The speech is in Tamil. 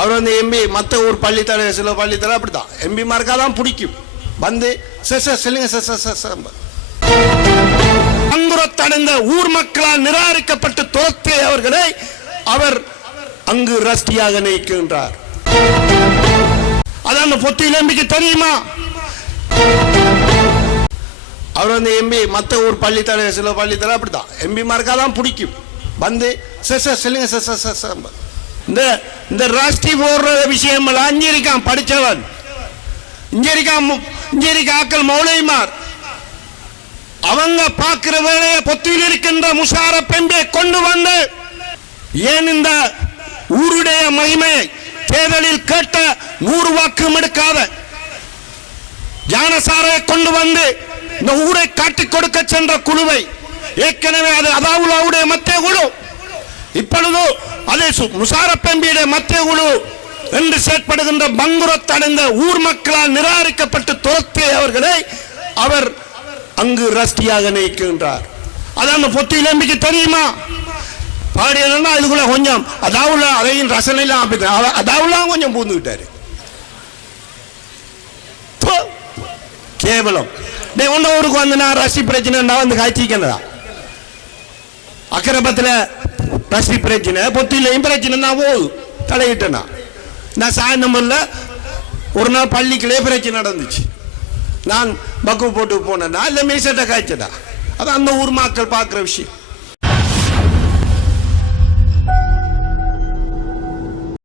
அவர் வந்து எம்பி மற்ற ஊர் பள்ளித்தலை சில பள்ளித்தலை அப்படிதான் எம்பி மார்க்காக தான் பிடிக்கும். வந்து சார் சார் சொல்லுங்க சார் சார் சார் சார் அங்குரத்தடைந்த ஊர் மக்களால் நிராகரிக்கப்பட்டு துரத்திய அவர்களை அவர் அங்கு ரஸ்டியாக நிற்கின்றார் அது அந்த பொத்தியில் எம்பிக்கு தெரியுமா? அவர் வந்து எம்பி மற்ற ஊர் பள்ளித்தலை சில பள்ளித்தலை அப்படிதான் எம்பி மார்க்காக தான் பிடிக்கும். வந்து சார் சார் சொல்லுங்க சார் சார் சார் சார் இந்த இந்த ராஷ்டி போடுற விஷயம் எல்லாம் அங்கே இருக்கான் படிச்சவன். இங்க இருக்கான் மு- இங்க இருக்க ஆக்கள் மௌலைமார். அவங்க பார்க்கிற வேலையை பொத்தியில் இருக்கின்ற முஷார பெம்பை கொண்டு வந்து ஏன் இந்த ஊருடைய மகிமையை தேர்தலில் கேட்ட நூறு வாக்கும் எடுக்காத ஜானசாரை கொண்டு வந்து இந்த ஊரை காட்டிக் கொடுக்க சென்ற குழுவை ஏற்கனவே அது அதாவுல்லாவுடைய மத்திய குழு இப்பொழுது அதே சு- முஷாரப் மத்திய குழு என்று செயற்படுகின்ற பங்குரத்தடைந்த ஊர் மக்களால் நிராகரிக்கப்பட்டு துரத்திய அவர்களை அவர் அங்கு ரஸ்டியாக நிற்கின்றார் அது அந்த பொத்தியில் இளம்பிக்கு தெரியுமா? பாடியனா இதுக்குள்ள கொஞ்சம் அதாவுல அதையும் ரசனையெல்லாம் அப்படி அதாவுல்லாம் கொஞ்சம் பூந்துக்கிட்டாரு. கேவலம். டே உன்ன ஊருக்கு வந்து நான் ரசி பிரச்சனை நான் வந்து காய்ச்சிக்கிறதா அக்கரபத்தில் ரசி பிரச்சனை பொத்திலையும் பிரச்சனை. நான் போகுது தலையிட்டேனா? நான் சாயந்தரமில் ஒரு நாள் பள்ளிக்குள்ளே பிரச்சனை நடந்துச்சு. நான் பக்கு போட்டு போனேன்னா இல்லை மீசட்டை காய்ச்சடா அது அந்த ஊர் மக்கள் பார்க்குற விஷயம்.